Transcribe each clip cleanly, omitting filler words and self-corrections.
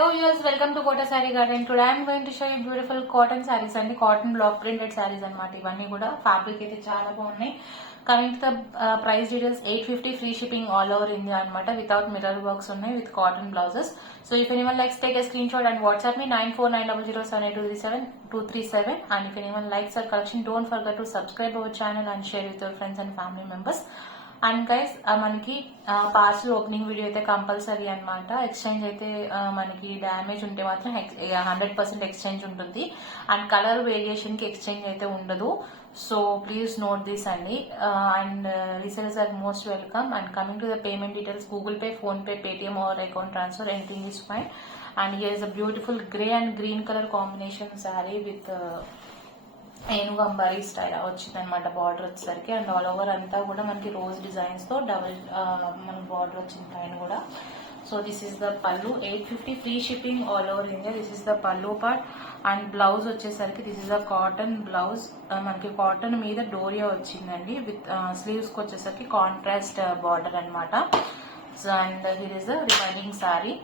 Hello viewers, welcome to Kota Saree Garden. Today I am going to show you beautiful cotton sarees and cotton block printed sarees అన్నమాట. ఇవన్నీ కూడా ఫ్యాబ్రిక్ అయితే చాలా బాగున్నాయి. Coming to the price details 850 free shipping all over India అన్నమాట. Without mirror works ఉన్నాయి with cotton blouses. So if anyone likes take a screenshot and WhatsApp me 9490078237 and if anyone likes our collection don't forget to subscribe our channel and share with your friends and family members. And guys మనకి parcel opening video అయితే compulsory అనమాట. Exchange అయితే మనకి damage ఉంటే మాత్రం 100% exchange ఉంటుంది and colour variation కి exchange అయితే ఉండదు. సో ప్లీజ్ నోట్ దిస్ అండి. And resellers are most welcome. And coming to the payment details, Google pay, phone pay, Paytm or account transfer, anything is fine. And here is a beautiful grey and green colour combination sari with ఏనుగు అంబారీ స్టైల్ వచ్చింది అనమాట బార్డర్ వచ్చేసరికి. And all over అంతా కూడా మనకి rose designs తో double మనకి బార్డర్ వచ్చింది పైన కూడా. So this is the pallu. 850 free shipping all over India. This is the pallu part. And blouse వచ్చేసరికి this is the cotton blouse. మనకి కాటన్ మీద డోరియా వచ్చిందండి విత్ స్లీవ్స్ కి వచ్చేసరికి కాంట్రాస్ట్ బార్డర్ అనమాట. So and here is the remaining sari.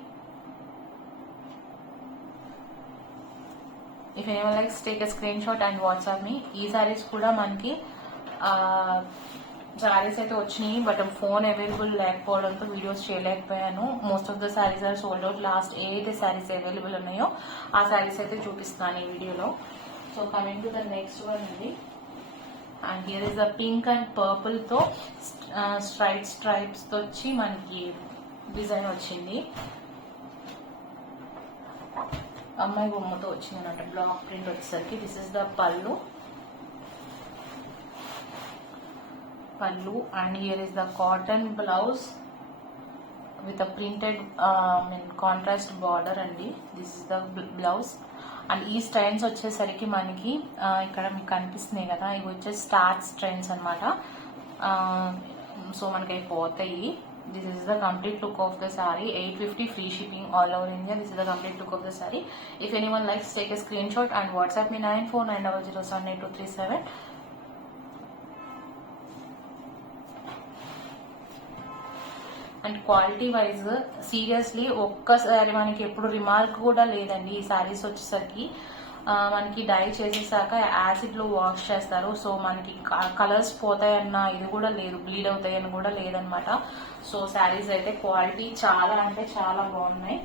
If anyone likes take a screenshot and WhatsApp me. ఈ సారీస్ కూడా మనకి సారీస్ అయితే వచ్చినాయి బట్ ఫోన్ అవైలబుల్ లేకపోవడంతో వీడియోస్ చేయలేకపోయాను. Most of the saris are sold out. Last ఏ అయితే సారీస్ అవైలబుల్ ఉన్నాయో ఆ సారీస్ అయితే చూపిస్తాను ఈ వీడియోలో. So coming to the next one అండి. And here is the pink and purple తో స్ట్రైప్స్ తో వచ్చి మనకి డిజైన్ వచ్చింది. అమ్మాయి బొమ్మతో వచ్చింది అనమాట బ్లాక్ ప్రింట్ వచ్చేసరికి. This is the pallu and here is the cotton blouse with a printed contrast border అండి. This is the blouse. And ఈ స్ట్రైన్స్ వచ్చేసరికి మనకి ఇక్కడ మీకు కనిపిస్తున్నాయి కదా, ఇవి వచ్చే స్టార్ట్ స్ట్రైన్స్ అనమాట. సో మనకి అవి పోతాయి. This is the complete look of the saree. 850 free shipping all over India. This is the complete look of the saree. If anyone likes, take a screenshot and WhatsApp me 9490078237. And quality wise seriously ఒక్కసారి మనకి ఎప్పుడు రిమార్క్ కూడా లేదండి. ఈ శారీస్ వచ్చేసరికి మనకి డై చేసేసాక యాసిడ్ లో వాష్ చేస్తారు. సో మనకి కలర్స్ పోతాయన్న ఇది కూడా లేదు, బ్లీడ్ అవుతాయని కూడా లేదనమాట. సో శారీస్ అయితే క్వాలిటీ చాలా అంటే చాలా బాగున్నాయి.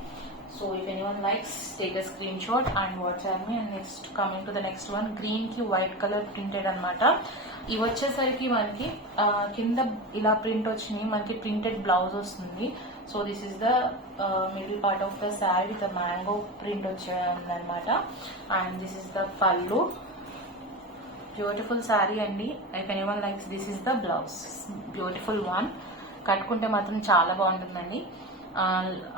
So if anyone likes take a screenshot and WhatsApp me. And next coming to the next one, green కి వైట్ కలర్ ప్రింటెడ్ అనమాట. ఇవి వచ్చేసరికి మనకి కింద ఇలా ప్రింట్ వచ్చినాయి, మనకి ప్రింటెడ్ బ్లౌజ్ వస్తుంది. So this is the middle part of the sari with mango print వచ్చేదన్నమాట. And this is the pallu. Beautiful sari అండి. If anyone likes, this is the blouse. Beautiful one. కట్టుకుంటే మాత్రం చాలా బాగుంటుందండి.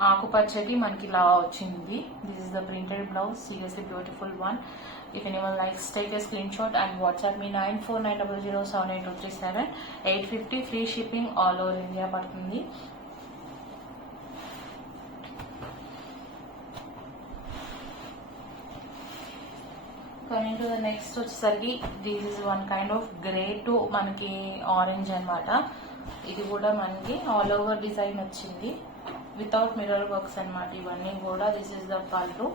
ఆకుపచ్చది మనకి ఇలా వచ్చింది. This is the printed blouse. Seriously beautiful one. If anyone likes, take a screenshot and WhatsApp me 9490078237. 850 free shipping all over India పడుతుంది. Coming to the next వచ్చేసరికి this is one kind of grey to మనకి ఆరెంజ్ అనమాట. ఇది కూడా మనకి all over design వచ్చింది without mirror works అనమాట ఇవన్నీ కూడా. దిస్ ఇస్ ద పళ్ళు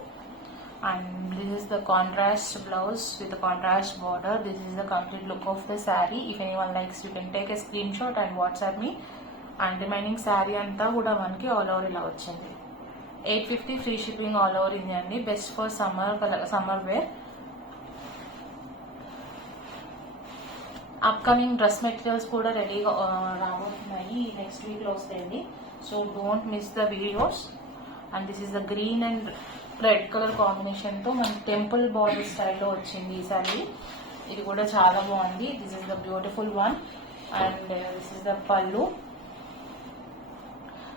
and this is the contrast blouse with the contrast border. This is the complete look of the saree. If anyone likes, you can take a screenshot and WhatsApp me. And remaining saree anta kuda manaki all over ila vachindi. 850 free shipping all over India andi. Best for summer wear. Upcoming dress materials కూడా రెడీగా రాబోతున్నాయి, next week లో వస్తాయండి. So don't miss the videos. And this is the green and red colour combination తో మన temple border స్టైల్లో వచ్చింది ఈ సారీ. ఇది కూడా చాలా బాగుంది. This is the beautiful one. And this is the pallu.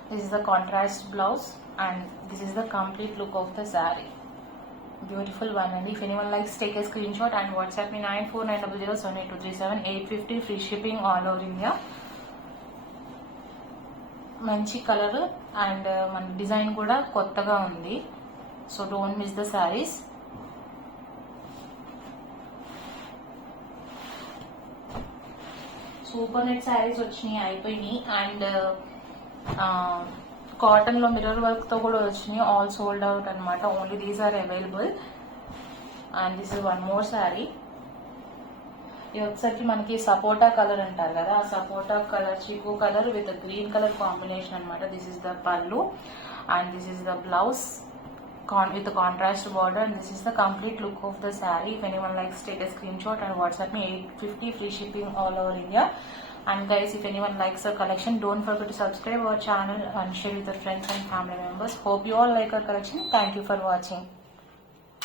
This is the contrast blouse and this is the complete look of the sari. Beautiful one. And if anyone likes, take a screenshot and WhatsApp me 9490078237. 850 free shipping all over India. మంచి colour and మన design కూడా కొత్తగా ఉంది. So don't miss the saris. Super net saris వచ్చినాయి, అయిపోయినాయి. And cotton లో mirror work తో కూడా వచ్చినాయి, ఆల్ సోల్డ్ అవుట్ అన్నమాట. Only these are available. And this is one more sari. ఇది వచ్చేసరికి మనకి సపోటా కలర్ అంటారు కదా, ఆ సపోటా కలర్ చిక్కు colour with green colour combination అన్నమాట. This is the pallu and this is the blouse with the contrast border, and this is the complete look of the saree. If anyone likes, take a screenshot and WhatsApp me. 850 free shipping all over India. And guys, if anyone likes our collection, don't forget to subscribe our channel and share with your friends and family members. Hope you all like our collection. Thank you for watching.